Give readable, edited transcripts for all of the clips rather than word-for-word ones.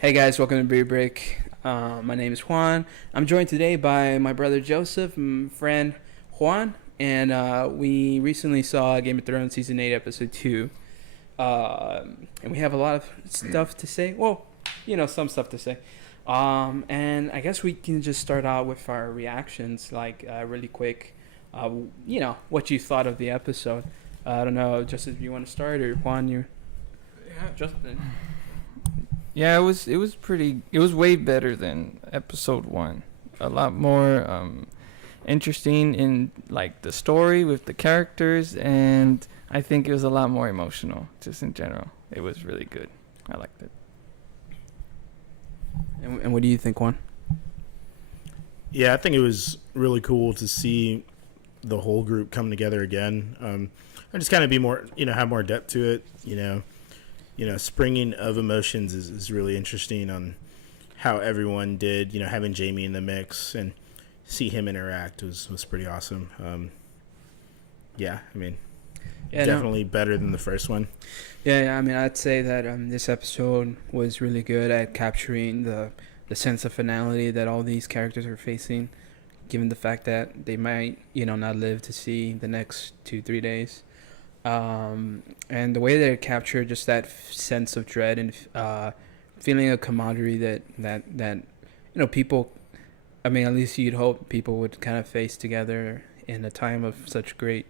Hey guys, welcome to Beer Break. My name is Juan. I'm joined today by my brother Joseph and friend Juan, and we recently saw Game of Thrones season 8, episode 2. And we have a lot of stuff to say. Well, some stuff to say. And I guess we can just start out with our reactions, really quick. What you thought of the episode. I don't know, Joseph, if you want to start, or Juan, you. Yeah. Justin. Yeah, it was pretty. It was way better than episode 1. A lot more interesting in like the story with the characters, and I think it was a lot more emotional. Just in general, it was really good. I liked it. And what do you think, Juan? Yeah, I think it was really cool to see the whole group come together again. And just kind of be more, have more depth to it. Springing of emotions is really interesting on how everyone did. Having Jamie in the mix and see him interact was pretty awesome. Definitely better than the first one. Yeah. I mean, I'd say that this episode was really good at capturing the sense of finality that all these characters are facing, given the fact that they might, not live to see the next 2-3 days. And the way they capture just that sense of dread and feeling of camaraderie that people, I mean, at least you'd hope people would kind of face together in a time of such great,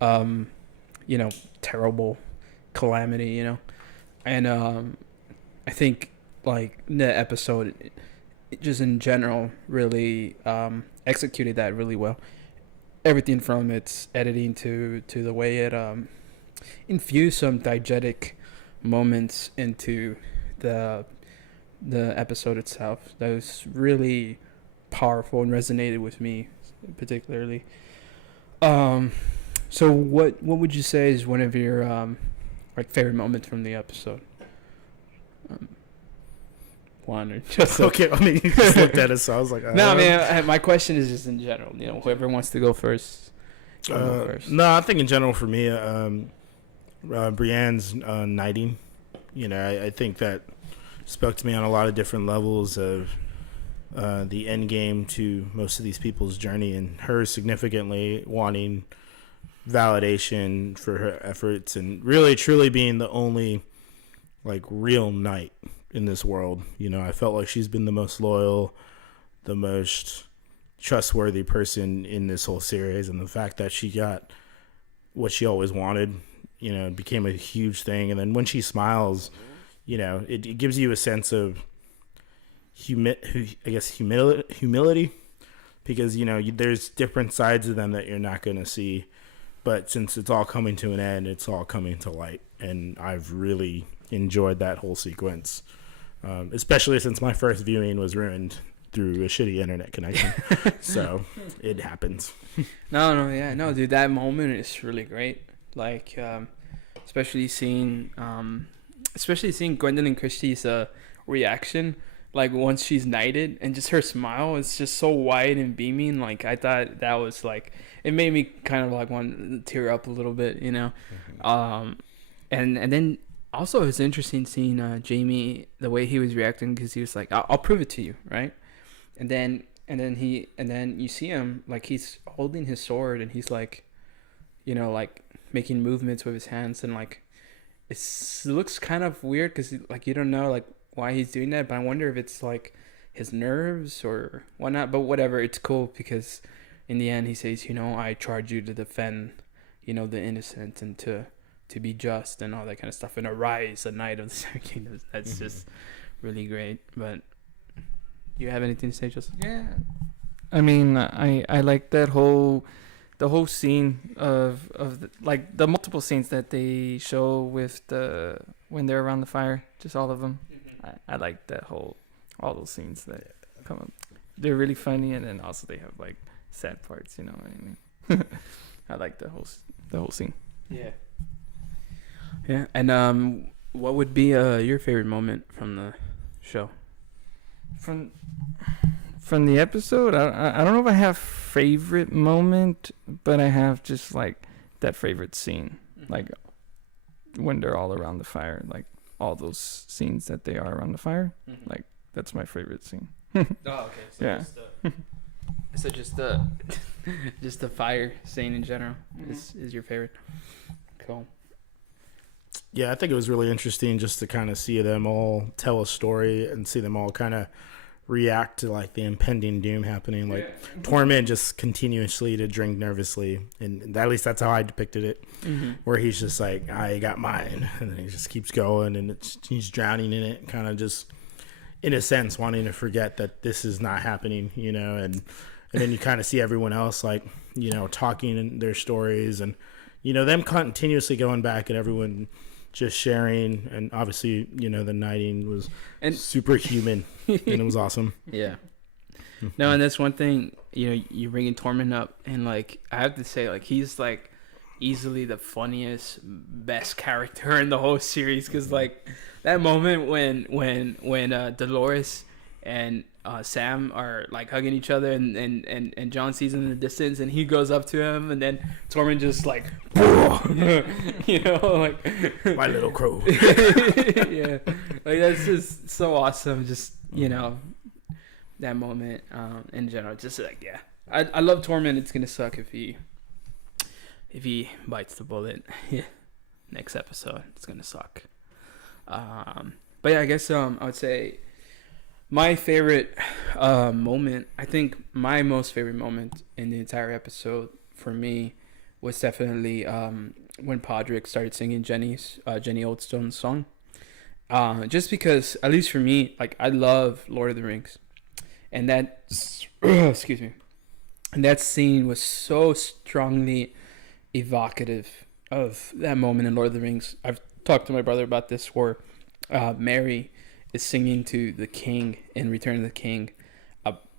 terrible calamity, and I think like the episode, just in general, really executed that really well. Everything from its editing to the way it infused some diegetic moments into the episode itself. That was really powerful and resonated with me particularly. So what would you say is one of your favorite moments from the episode? One or just okay. I mean, you just looked at us, so I was like, no. I mean, my question is just in general. Whoever wants to go first. Go first. No, I think in general for me, Brienne's knighting. I think that spoke to me on a lot of different levels of the end game to most of these people's journey, and her significantly wanting validation for her efforts, and really truly being the only real knight in this world. I felt like she's been the most loyal, the most trustworthy person in this whole series, and the fact that she got what she always wanted, became a huge thing. And then when she smiles, it gives you a sense of humility, because there's different sides of them that you're not going to see, but since it's all coming to an end, it's all coming to light, and I've really enjoyed that whole sequence. Especially since my first viewing was ruined through a shitty internet connection. So it happens. No, dude, that moment is really great. Especially seeing Gwendolyn Christie's reaction, once she's knighted, and just her smile is just so wide and beaming. I thought that was it made me kind of want to tear up a little bit, Mm-hmm. And then. Also, it was interesting seeing Jamie, the way he was reacting, because he was like, "I'll prove it to you," right? And then you see him he's holding his sword, and he's making movements with his hands, and it looks kind of weird because you don't know why he's doing that, but I wonder if it's his nerves or whatnot. But whatever, it's cool because in the end he says, I charge you to defend, the innocent, and to be just and all that kind of stuff, and arise, the Knight of the Seven Kingdoms. That's just really great. But you have anything to say, Joseph? Yeah, I mean, I like the whole scene of the multiple scenes that they show with when they're around the fire, just all of them. Mm-hmm. I like all those scenes that come up. They're really funny, and then also they have sad parts. You know what I mean? I like the whole scene. Yeah. Yeah, and what would be your favorite moment from the show? From the episode, I don't know if I have favorite moment, but I have just that favorite scene, when they're all around the fire. all those scenes that they are around the fire. Mm-hmm. Like, that's my favorite scene. Oh, okay. So Yeah. Just the fire scene in general Mm-hmm. is your favorite. Cool. Yeah, I think it was really interesting just to kind of see them all tell a story and see them all kind of react to like the impending doom happening. Like Torment just continuously to drink nervously, and at least that's how I depicted it. Mm-hmm. Where he's just like, I got mine, and then he just keeps going, and he's drowning in it, kind of just in a sense wanting to forget that this is not happening, you know. And then you kind of see everyone else like, you know, talking in their stories, and you know them continuously going back, and everyone just sharing. And obviously, you know, the knighting was superhuman, and it was awesome. Yeah. No, and that's one thing, you know, you bringing Torment up, and like I have to say, like he's like easily the funniest, best character in the whole series, because like that moment when Dolores and Sam are like hugging each other, and John sees him in the distance, and he goes up to him, and then Torment just like, you know, like My little crow. yeah, like that's just so awesome. Just, you know, that moment in general, just like, yeah, I love Torment. It's gonna suck if he bites the bullet. Yeah, next episode it's gonna suck. But yeah, I guess I would say my favorite moment, I think my most favorite moment in the entire episode for me was definitely when Podrick started singing Jenny Oldstone's song. Just because, at least for me, like I love Lord of the Rings, and that excuse me, and that scene was so strongly evocative of that moment in Lord of the Rings. I've talked to my brother about this, where Mary is singing to the king in Return of the King,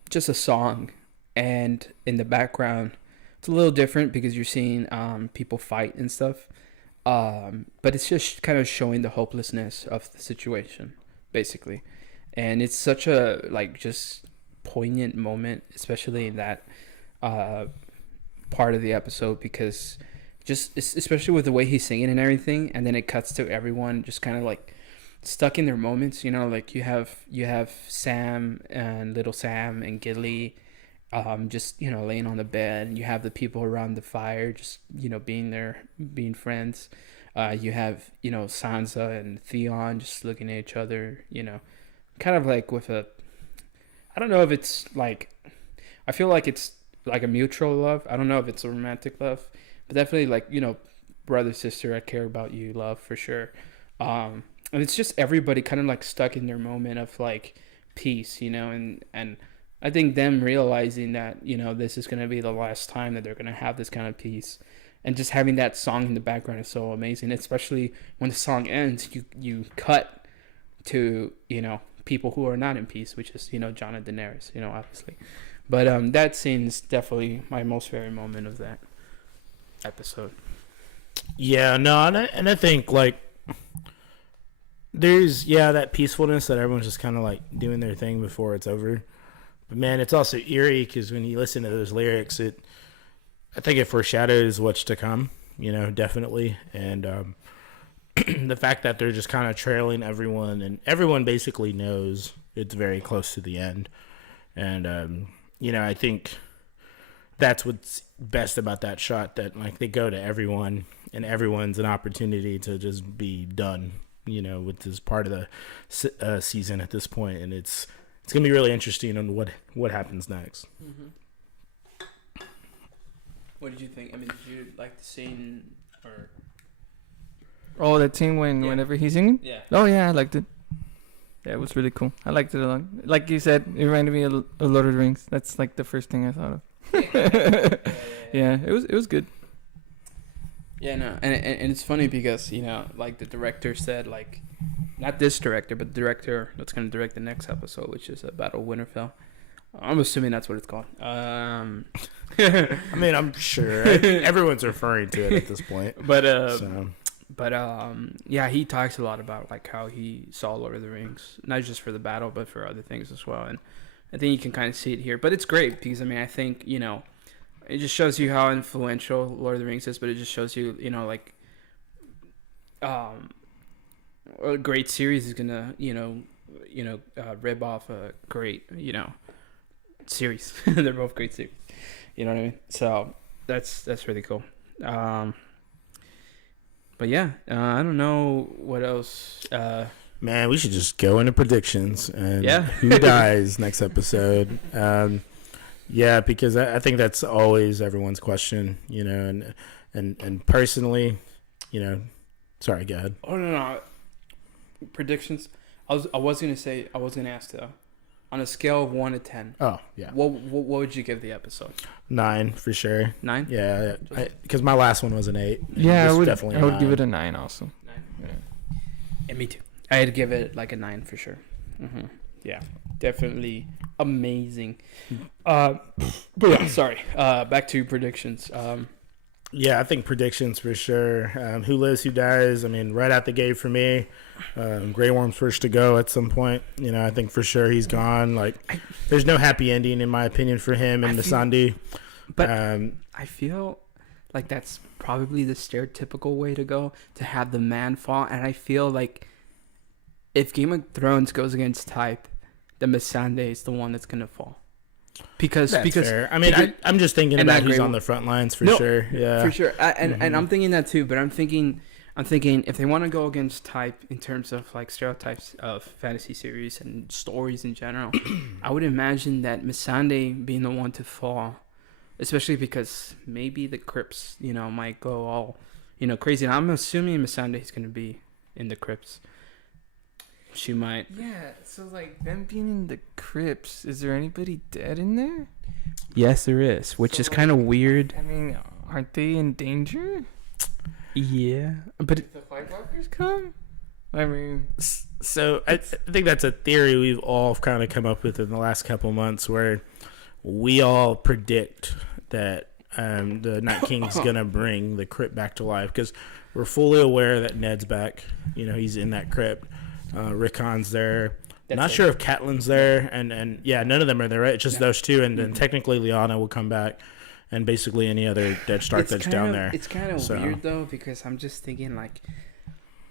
just a song, and in the background it's a little different because you're seeing people fight and stuff, but it's just kind of showing the hopelessness of the situation, basically. And it's such a like just poignant moment, especially in that part of the episode, because just especially with the way he's singing and everything, and then it cuts to everyone just kind of like stuck in their moments, you know, like you have Sam and little Sam and Gilly just, you know, laying on the bed, and you have the people around the fire just, you know, being there, being friends. You have, you know, Sansa and Theon just looking at each other, you know, kind of like with a, I don't know if it's like, I feel like it's like a mutual love. I don't know if it's a romantic love, but definitely like, you know, brother, sister, I care about you love for sure. And it's just everybody kind of like stuck in their moment of like peace, you know, and I think them realizing that, you know, this is going to be the last time that they're going to have this kind of peace, and just having that song in the background is so amazing, especially when the song ends, you cut to, you know, people who are not in peace, which is, you know, Jon and Daenerys, you know, obviously. But that scene's definitely my most favorite moment of that episode. Yeah, no, and I think like there's that peacefulness that everyone's just kind of like doing their thing before it's over. But man, it's also eerie because when you listen to those lyrics, I think it foreshadows what's to come, you know, definitely. And the fact that they're just kind of trailing everyone, and everyone basically knows it's very close to the end. And you know, I think that's what's best about that shot, that like they go to everyone, and everyone's an opportunity to just be done, you know, with this part of the season at this point. And it's gonna be really interesting on what happens next. Mm-hmm. What did you think? I mean, did you like the scene or? Oh, that scene whenever he's singing? Yeah. Oh yeah, I liked it. Yeah, it was really cool. I liked it a lot. Like you said, it reminded me of Lord of the Rings. That's like the first thing I thought of. Yeah, it was good. Yeah, no, and it's funny because, you know, like the director said, like, not this director, but the director that's going to direct the next episode, which is Battle of Winterfell. I'm assuming that's what it's called. I mean, I'm sure everyone's referring to it at this point. But yeah, he talks a lot about like how he saw Lord of the Rings, not just for the battle, but for other things as well. And I think you can kind of see it here. But it's great because, I mean, I think, you know, it just shows you how influential Lord of the Rings is, but it just shows you, you know, like a great series is gonna rib off a great series. They're both great series. You know what I mean? So that's really cool. But yeah, I don't know what else. Man, we should just go into predictions and Yeah. who dies next episode. Yeah, because I think that's always everyone's question, and personally, sorry, go ahead. Oh no, predictions. I was gonna ask though, on a scale of 1 to 10. Oh yeah, What would you give the episode? 9 for sure. 9? Yeah, because my last one was an 8. Yeah, This I definitely would give 9. it a 9 also. 9. Yeah. And me too. I'd give it like a 9 for sure. Yeah, definitely amazing. But yeah, sorry. Back to predictions. Yeah, I think predictions for sure. Who lives, who dies? I mean, right out the gate for me, Grey Worm's first to go at some point. I think for sure he's gone. Like, there's no happy ending in my opinion for him and Missandei. But I feel like that's probably the stereotypical way to go, to have the man fall. And I feel like if Game of Thrones goes against type, then Missandei is the one that's gonna fall. Because fair. I mean, I'm just thinking about who's on the front lines for sure. Yeah, for sure. And I'm thinking that too. But I'm thinking if they want to go against type in terms of like stereotypes of fantasy series and stories in general, I would imagine that Missandei being the one to fall, especially because maybe the crypts, might go all, crazy. And I'm assuming Missandei is going to be in the crypts. She might. Yeah, so like them being in the crypts, is there anybody dead in there? Yes, there is, which is kind of weird. I mean, aren't they in danger? Yeah, but If the White Walkers come? I mean, so I think that's a theory we've all kind of come up with in the last couple months, where we all predict that the Night King's gonna bring the crypt back to life, because we're fully aware that Ned's back. He's in that crypt. Rickon's there. Not sure if Catelyn's there, and yeah, none of them are there, right? It's just those two, and then technically Lyanna will come back, and basically any other dead Stark that's down there. It's kind of weird though, because I'm just thinking like,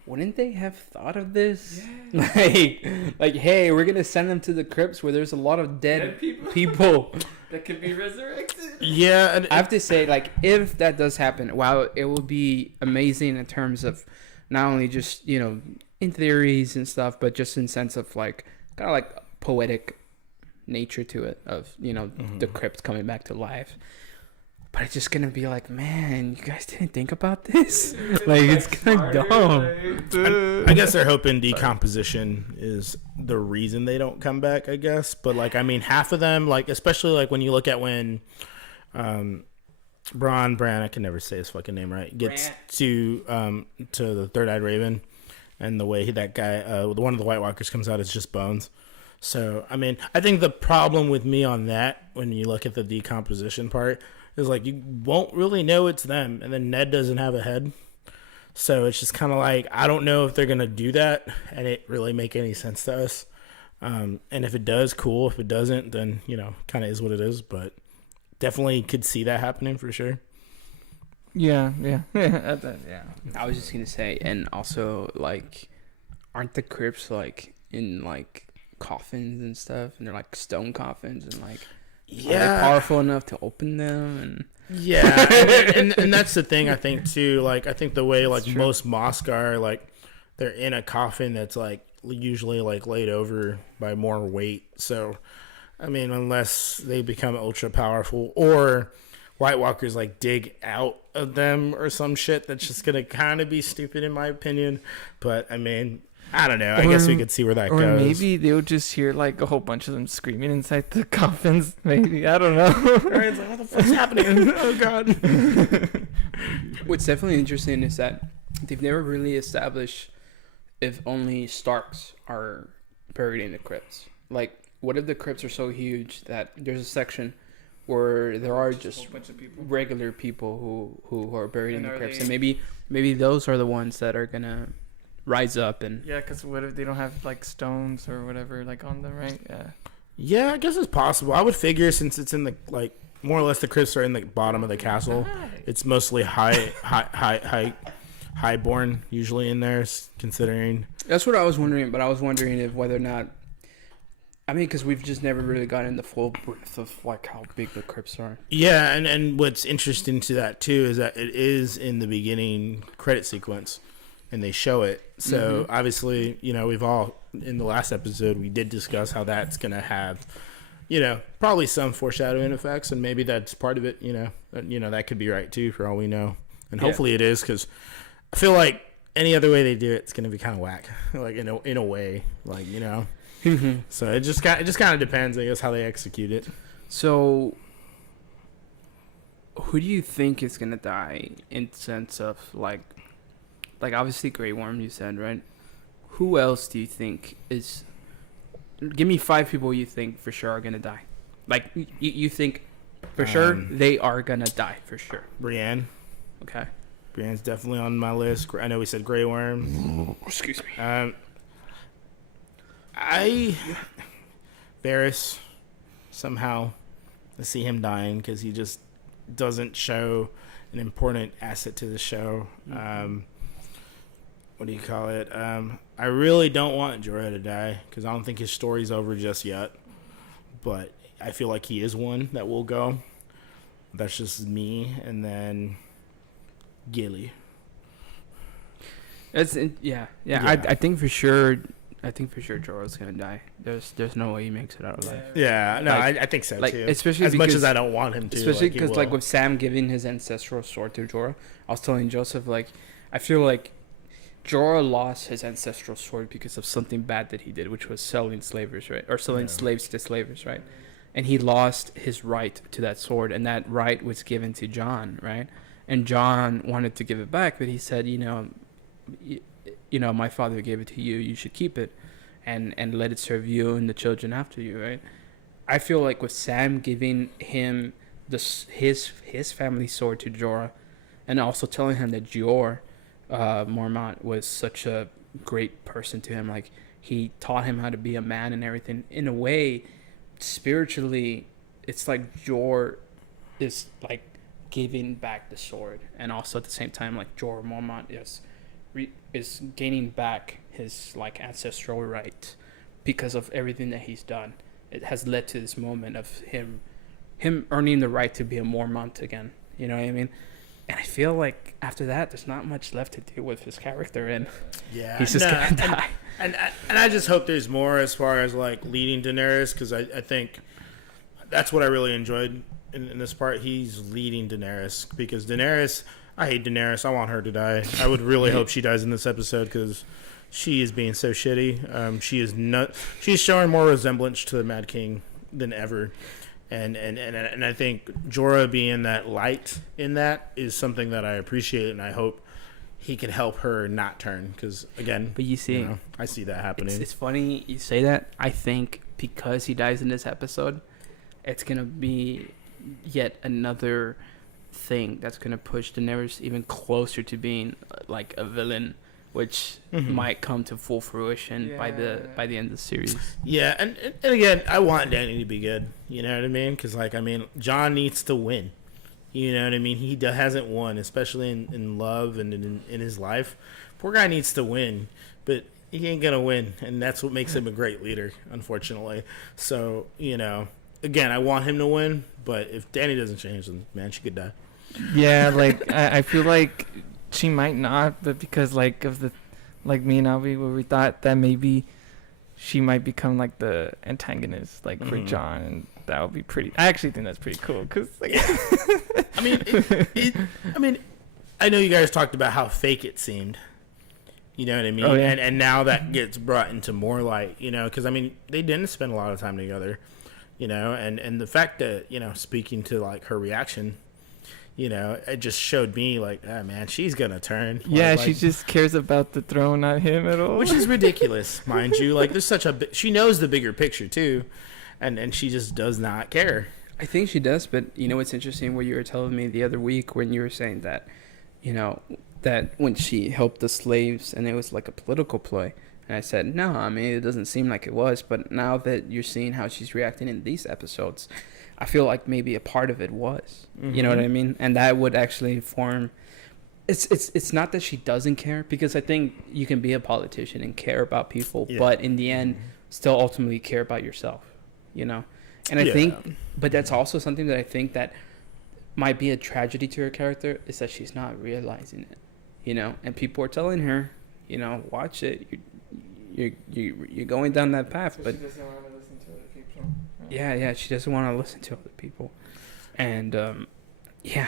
wouldn't they have thought of this? Yeah. like, hey, we're gonna send them to the crypts where there's a lot of dead people that could be resurrected. Yeah, I have to say, like, if that does happen, wow, it would be amazing in terms of not only just in theories and stuff, but just in sense of like kind of like poetic nature to it of the crypt coming back to life. But it's just gonna be like, man, you guys didn't think about this. Like, it's kind of dumb. I guess they're hoping decomposition is the reason they don't come back, I guess. But like, I mean, half of them, like, especially like when you look at when Bran, I can never say his fucking name right, gets to the Third-Eyed Raven, and the way that guy, one of the White Walkers comes out, is just bones. So, I mean, I think the problem with me on that, when you look at the decomposition part, is like you won't really know it's them, and then Ned doesn't have a head. So it's just kind of like, I don't know if they're going to do that, and it really make any sense to us. And if it does, cool. If it doesn't, then, kind of is what it is. But definitely could see that happening for sure. Yeah. I was just gonna say, and also like, aren't the crypts like in like coffins and stuff, and they're like stone coffins, and like, are they powerful enough to open them? And yeah, and that's the thing, I think too. Like, I think the way like most Moskar, like, they're in a coffin that's like usually like laid over by more weight. So, I mean, unless they become ultra powerful, or White Walkers like dig out of them or some shit, that's just gonna kind of be stupid in my opinion. But I mean, I don't know. I guess we could see where that goes. Or maybe they'll just hear like a whole bunch of them screaming inside the coffins. Maybe, I don't know. It's like, what the fuck's happening? Oh god. What's definitely interesting is that they've never really established if only Starks are buried in the crypts. Like, what if the crypts are so huge that there's a section where there are just regular people who are buried in the crypts, and maybe those are the ones that are gonna rise up and because what if they don't have like stones or whatever like on them, right? Yeah, I guess it's possible. I would figure, since it's in the like more or less the crypts are in the bottom of the castle, it's mostly high highborn usually in there, considering. That's what I was wondering, but I was wondering if whether or not. I mean, because we've just never really gotten the full breadth of like how big the crypts are. Yeah, and what's interesting to that too is that it is in the beginning credit sequence, and they show it. So obviously, we've all in the last episode we did discuss how that's gonna have, probably some foreshadowing effects, and maybe that's part of it. That could be right too, for all we know, and hopefully it is, because I feel like any other way they do it, it's gonna be kind of whack, like in a way, like So it just kind of depends, I guess, how they execute it. So, who do you think is gonna die in sense of like obviously Grey Worm, you said, right? Who else do you think is? Give me 5 people you think for sure are gonna die. Like you think for sure they are gonna die for sure. Brienne. Okay. Brienne's definitely on my list. I know we said Grey Worm. Excuse me. Varys, somehow I see him dying because he just doesn't show an important asset to the show. What do you call it? I really don't want Jorah to die because I don't think his story's over just yet. But I feel like he is one that will go. That's just me. And then Gilly. Yeah. I think for sure. Jorah's gonna die. There's no way he makes it out alive. Yeah, no, I think so too. Especially as much as I don't want him to. Especially because with Sam giving his ancestral sword to Jorah, I was telling Joseph I feel like Jorah lost his ancestral sword because of something bad that he did, which was selling slavers, right, or selling slaves to slavers, right, and he lost his right to that sword, and that right was given to Jon, right, and Jon wanted to give it back, but he said, my father gave it to you. You should keep it, and let it serve you and the children after you, right? I feel like with Sam giving him his family sword to Jorah, and also telling him that Mormont was such a great person to him, like he taught him how to be a man and everything. In a way, spiritually, it's like Jorah is like giving back the sword, and also at the same time, like Jorah Mormont is gaining back his like ancestral right because of everything that he's done. It has led to this moment of him earning the right to be a Mormont again. You know what I mean? And I feel like after that, there's not much left to do with his character, and he's just gonna die. And I just hope there's more as far as like leading Daenerys, because I think that's what I really enjoyed in this part. He's leading Daenerys, because Daenerys, I hate Daenerys. I want her to die. I would really hope she dies in this episode, because she is being so shitty. She's showing more resemblance to the Mad King than ever. And I think Jorah being that light in that is something that I appreciate, and I hope he can help her not turn. Because again, but you see, I see that happening. It's funny you say that. I think because he dies in this episode, it's gonna be yet another thing that's gonna push Daenerys even closer to being like a villain, which might come to full fruition by the end of the series. Yeah, and again, I want Dany to be good. You know what I mean? Because Jon needs to win. You know what I mean? He hasn't won, especially in love and in his life. Poor guy needs to win, but he ain't gonna win, and that's what makes him a great leader, unfortunately. So again, I want him to win, but if Dany doesn't change, then man, she could die. Yeah, I feel like she might not, but because of the me and Albie, where we thought that maybe she might become like the antagonist for Jon, and that would be pretty. I actually think that's pretty cool, because I know you guys talked about how fake it seemed. You know what I mean? Oh, yeah. And now that gets brought into more light, because they didn't spend a lot of time together, and the fact that speaking to her reaction, it just showed me man, she's gonna turn. Yeah, she just cares about the throne, not him at all. Which is ridiculous, mind you. There's such she knows the bigger picture too, and she just does not care. I think she does, but what's interesting, what you were telling me the other week when you were saying that, that when she helped the slaves and it was like a political play, and I said, no, it doesn't seem like it was, but now that you're seeing how she's reacting in these episodes, I feel like maybe a part of it was. You know what I mean? And that would actually form it's not that she doesn't care, because I think you can be a politician and care about people, Yeah. but in the end, still ultimately care about yourself, you know. And I think, but that's also something that I think that might be a tragedy to her character, is that she's not realizing it, you know. And people are telling her, you know, watch it. You're going down that path, but she doesn't want to listen to other people. yeah, she doesn't want to listen to other people, and yeah,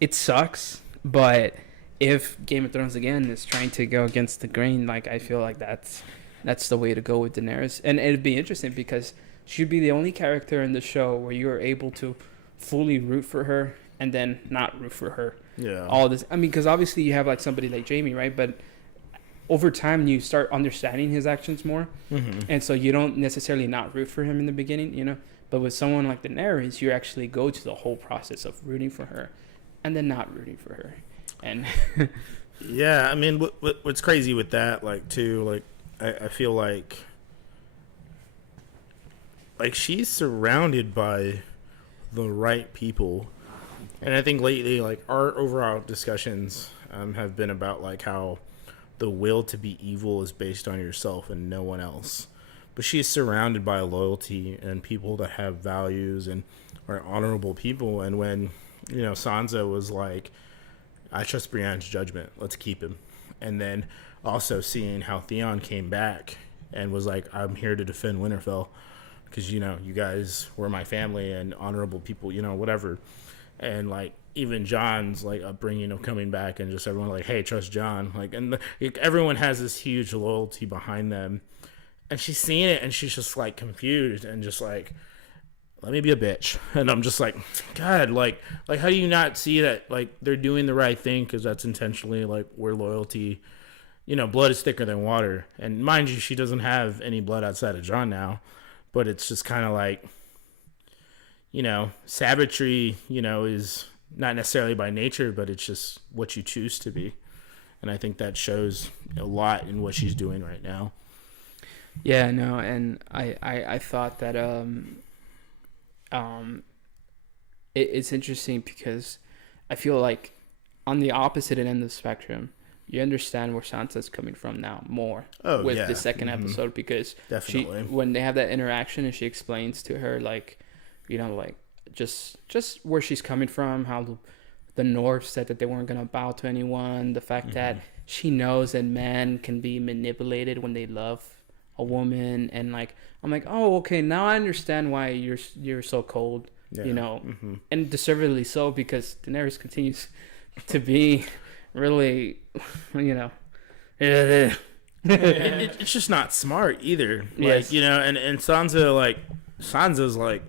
it sucks. But if Game of Thrones again is trying to go against the grain, like, I feel like that's the way to go with Daenerys, and it'd be interesting because she'd be the only character in the show where you are able to fully root for her and then not root for her. Yeah. All this, I mean, because obviously you have like somebody like Jaime, right? But over time you start understanding his actions more, and so you don't necessarily not root for him in the beginning, you know. But with someone like Daenerys, you actually go to the whole process of rooting for her and then not rooting for her. And yeah, I mean, what's crazy with that, like, too, like, I feel like she's surrounded by the right people. And I think lately, like, our overall discussions have been about, like, how the will to be evil is based on yourself and no one else. But she's surrounded by loyalty and people that have values and are honorable people. And when, you know, Sansa was like, I trust Brienne's judgment, let's keep him. And then also seeing how Theon came back and was like, I'm here to defend Winterfell because, you know, you guys were my family and honorable people, you know, whatever. And, like, even John's, like, upbringing of coming back and just everyone like, hey, trust John. Like, and everyone has this huge loyalty behind them. And she's seeing it and she's just, like, confused and just like, let me be a bitch. And I'm just like, God, like how do you not see that, like, they're doing the right thing? Because that's intentionally, like, where loyalty, you know, blood is thicker than water. And mind you, she doesn't have any blood outside of John now. But it's just kind of like, you know, savagery, you know, is not necessarily by nature, but it's just what you choose to be. And I think that shows a lot in what she's doing right now. yeah, no, and I thought that it's interesting because I feel like on the opposite end of the spectrum, you understand where Sansa's coming from now more with the second episode, because definitely when they have that interaction and she explains to her, like, you know, like just where she's coming from, how the North said that they weren't going to bow to anyone, the fact that she knows that men can be manipulated when they love a woman, and like, I'm like, oh, okay, now I understand why you're so cold, you know, and deservedly so, because Daenerys continues to be really, you know, it's just not smart either. Like, yes. You know, and Sansa's like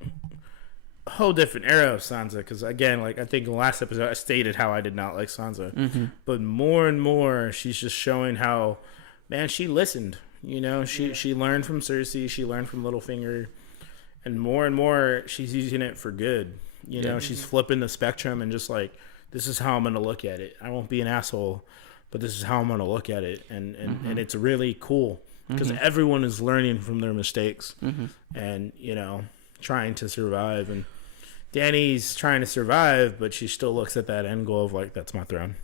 a whole different era of Sansa. Because again, like, I think in the last episode I stated how I did not like Sansa, but more and more she's just showing how, man, she listened. You know, she learned from Cersei, she learned from Littlefinger, and more she's using it for good. You know, she's flipping the spectrum and just like, this is how I'm going to look at it. I won't be an asshole, but this is how I'm going to look at it. And it's really cool because everyone is learning from their mistakes and, you know, trying to survive. And Dany's trying to survive, but she still looks at that end goal of like, that's my throne.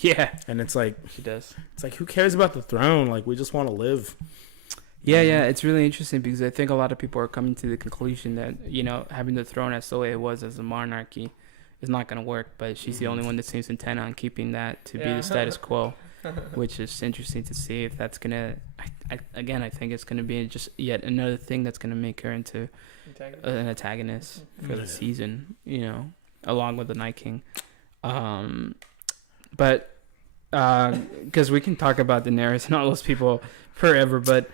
Yeah. And it's like, she does. It's like, who cares about the throne? Like, we just want to live. Yeah, it's really interesting because I think a lot of people are coming to the conclusion that, you know, having the throne as the way it was as a monarchy is not going to work, but she's the only one that seems intent on keeping that to be the status quo, which is interesting to see if that's going to, I think it's going to be just yet another thing that's going to make her into an antagonist for the season, you know, along with the Night King. But, because we can talk about Daenerys and all those people forever, but,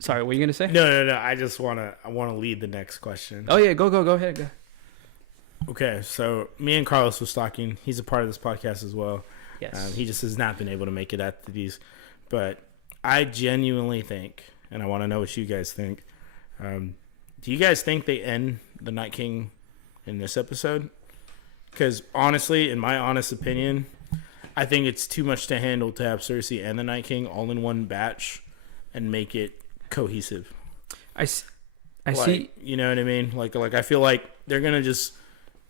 sorry, what are you going to say? No. I just want to lead the next question. Oh, yeah, go ahead, go. Okay, so me and Carlos was talking. He's a part of this podcast as well. Yes. He just has not been able to make it at these. But I genuinely think, and I want to know what you guys think, do you guys think they end the Night King in this episode? Because honestly, in my honest opinion, I think it's too much to handle to have Cersei and the Night King all in one batch and make it cohesive. I like, see. You know what I mean? Like I feel like they're going to just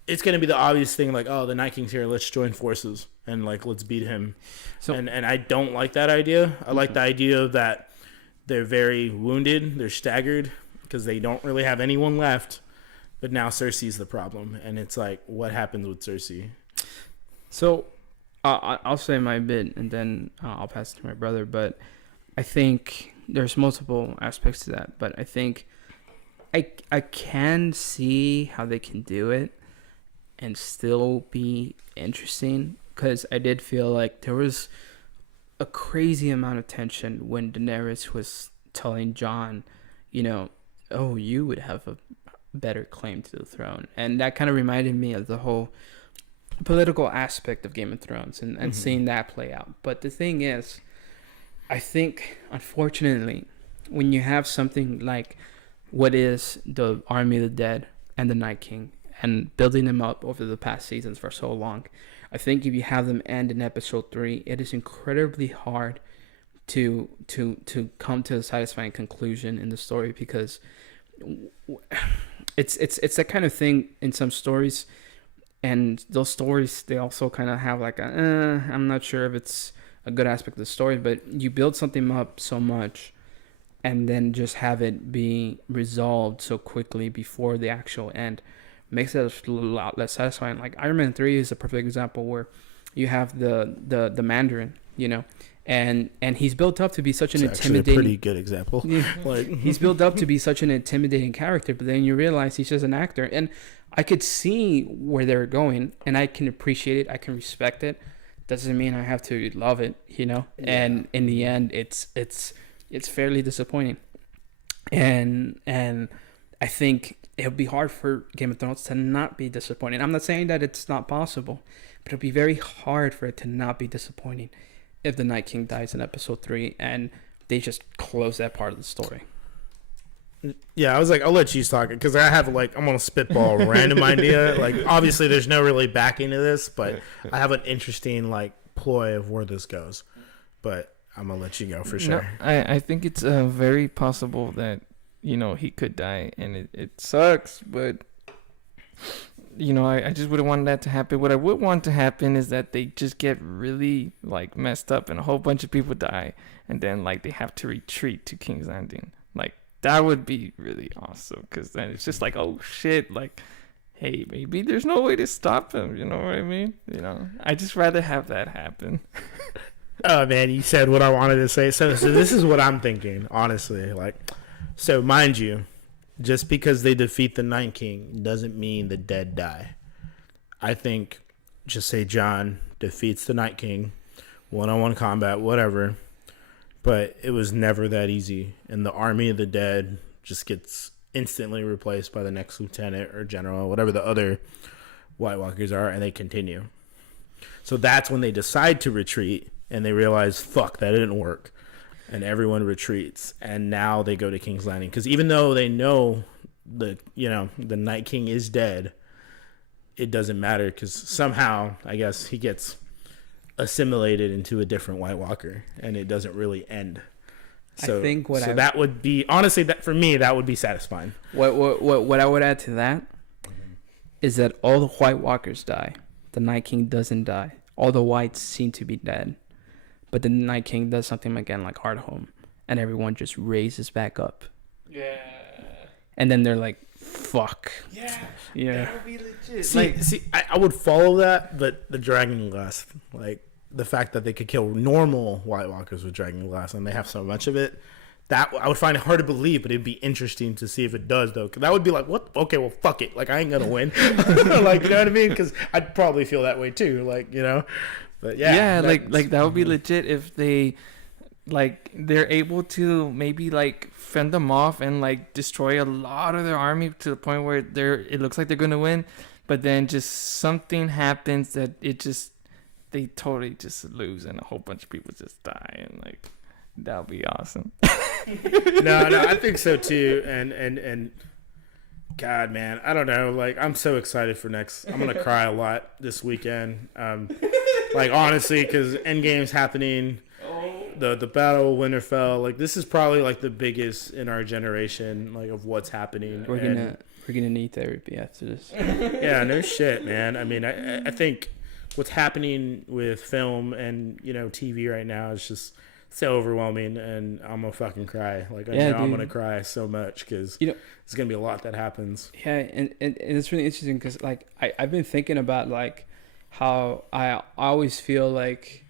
it's going to be the obvious thing, like, oh, the Night King's here, let's join forces and like let's beat him. So, and I don't like that idea. I like the idea that they're very wounded, they're staggered because they don't really have anyone left. But now Cersei's the problem, and it's like, what happens with Cersei? So I'll say my bit, and then I'll pass it to my brother. But I think there's multiple aspects to that. But I think I can see how they can do it and still be interesting, because I did feel like there was a crazy amount of tension when Daenerys was telling Jon, oh, you would have a better claim to the throne. And that kind of reminded me of the whole political aspect of Game of Thrones and seeing that play out. But the thing is, I think, unfortunately, when you have something like what is the Army of the Dead and the Night King, and building them up over the past seasons for so long, I think if you have them end in episode 3, it is incredibly hard to come to a satisfying conclusion in the story, because it's that kind of thing in some stories, and those stories, they also kind of have like I'm not sure if it's a good aspect of the story, but you build something up so much and then just have it be resolved so quickly before the actual end makes it a lot less satisfying. Like Iron Man 3 is a perfect example, where you have the Mandarin, and he's built up to be such an intimidating, a pretty good example. Yeah, he's built up to be such an intimidating character, but then you realize he's just an actor. And I could see where they're going, and I can appreciate it, I can respect it. Doesn't mean I have to love it, Yeah. And in the end, it's fairly disappointing. And I think it'll be hard for Game of Thrones to not be disappointing. I'm not saying that it's not possible, but it'll be very hard for it to not be disappointing if the Night King dies in episode 3 and they just close that part of the story. Yeah, I was like, I'll let you talk, because I have I'm gonna spitball a random idea. Like, obviously, there's no really backing to this, but I have an interesting ploy of where this goes. But I'm gonna let you go for sure. No, I think it's very possible that he could die, and it sucks, but I just wouldn't want that to happen. What I would want to happen is that they just get really messed up and a whole bunch of people die, and then they have to retreat to King's Landing. That would be really awesome, because then it's just oh shit, hey, maybe there's no way to stop him. You know what I mean? I just rather have that happen. Oh man, you said what I wanted to say. So this is what I'm thinking, honestly. So mind you, just because they defeat the Night King doesn't mean the dead die. I think, just say Jon defeats the Night King, one-on-one combat, whatever, but it was never that easy, and the Army of the Dead just gets instantly replaced by the next lieutenant or general, whatever the other White Walkers are, and they continue. So that's when they decide to retreat, and they realize, fuck, that didn't work. And everyone retreats, and now they go to King's Landing. Because even though they know the Night King is dead, it doesn't matter, because somehow, I guess, he gets assimilated into a different White Walker, and it doesn't really end. So, that would be, honestly, that for me, that would be satisfying. What I would add to that is that all the White Walkers die. The Night King doesn't die. All the Whites seem to be dead. But the Night King does something again like Hardhome, and everyone just raises back up. Yeah. And then they're like, fuck. Yeah. That would be legit. See, I would follow that, but the Dragon Glass, the fact that they could kill normal White Walkers with Dragon Glass, and they have so much of it, that I would find it hard to believe, but it'd be interesting to see if it does, though. Cause that would be what? Okay, well, fuck it. I ain't gonna win. You know what I mean? Because I'd probably feel that way too. But yeah, that would be legit if they they're able to maybe fend them off and destroy a lot of their army to the point where it looks like they're gonna win, but then just something happens that they totally just lose, and a whole bunch of people just die, and that would be awesome. No, I think so too, and God, man, I don't know. I'm so excited for next. I'm gonna cry a lot this weekend. Honestly, because Endgame's happening. The Battle of Winterfell. This is probably the biggest in our generation. Of what's happening. we're gonna need therapy after this. Yeah, no shit, man. I mean, I think what's happening with film and TV right now is just so overwhelming, and I'm gonna fucking cry. Like I know I'm gonna cry so much because there's gonna be a lot that happens. Yeah, and it's really interesting because like I've been thinking about like how I always feel like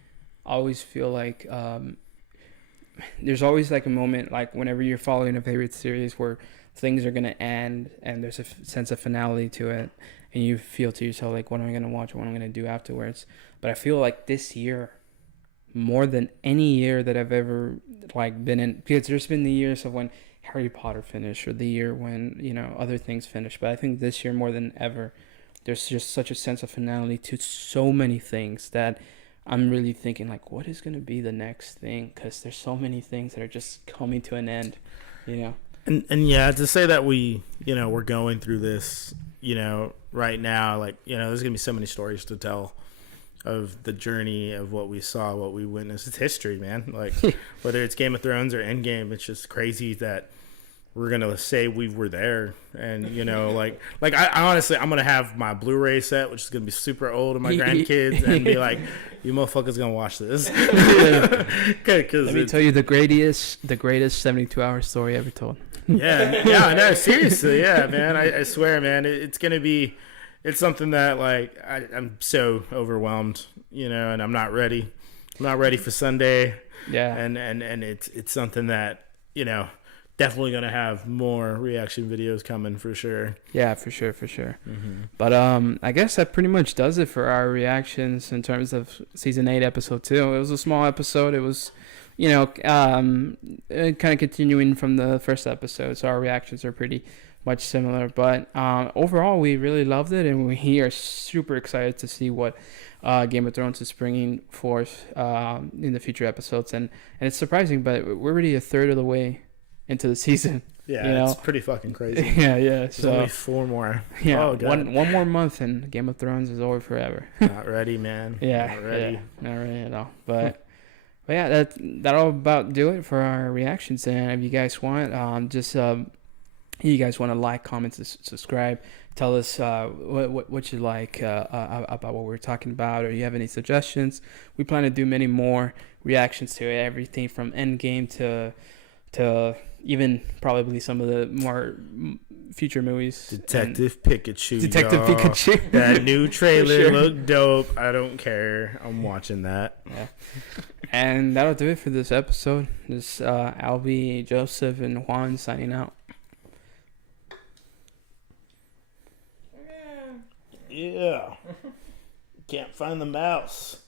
there's always like a moment like whenever you're following a favorite series where things are gonna end and there's a sense of finality to it, and you feel to yourself like, what am I gonna watch? What am I gonna do afterwards? But I feel like this year, more than any year that I've ever like been in, because there's been the years of when Harry Potter finished or the year when other things finished, but I think this year more than ever there's just such a sense of finality to so many things that I'm really thinking like, what is going to be the next thing, because there's so many things that are just coming to an end. And yeah, to say that we're going through this right now, like there's gonna be so many stories to tell of the journey of what we saw, what we witnessed. It's history, man. Like whether it's Game of Thrones or Endgame, it's just crazy that we're gonna say we were there. And like I honestly, I'm gonna have my Blu-ray set, which is gonna be super old, of my grandkids, and be like, you motherfuckers gonna watch this. Let me tell you the greatest 72-hour story ever told. Yeah, no, seriously, yeah, man. I swear, man, it's gonna be. It's something that like I'm so overwhelmed, and I'm not ready. I'm not ready for Sunday. Yeah. And it's something that, definitely gonna have more reaction videos coming for sure. Yeah, for sure. Mm-hmm. But I guess that pretty much does it for our reactions in terms of season 8, episode 2. It was a small episode. It was, kind of continuing from the first episode, so our reactions are pretty much similar, but overall we really loved it, and we are super excited to see what Game of Thrones is bringing forth in the future episodes, and it's surprising, but we're already a third of the way into the season. Yeah, it's pretty fucking crazy. Yeah. There's only 4 more. Yeah, oh, one more month and Game of Thrones is over forever. Not ready, man. Yeah, not ready. Yeah, not ready at all. But yeah, that'll about do it for our reactions. And if you guys want, you guys want to like, comment, subscribe, tell us what you like about what we're talking about, or you have any suggestions. We plan to do many more reactions to everything from Endgame to even probably some of the more future movies. Detective Pikachu. Pikachu. That new trailer looked dope. I don't care. I'm watching that. Yeah. And that'll do it for this episode. This Albie, Joseph, and Juan signing out. Yeah. Can't find the mouse.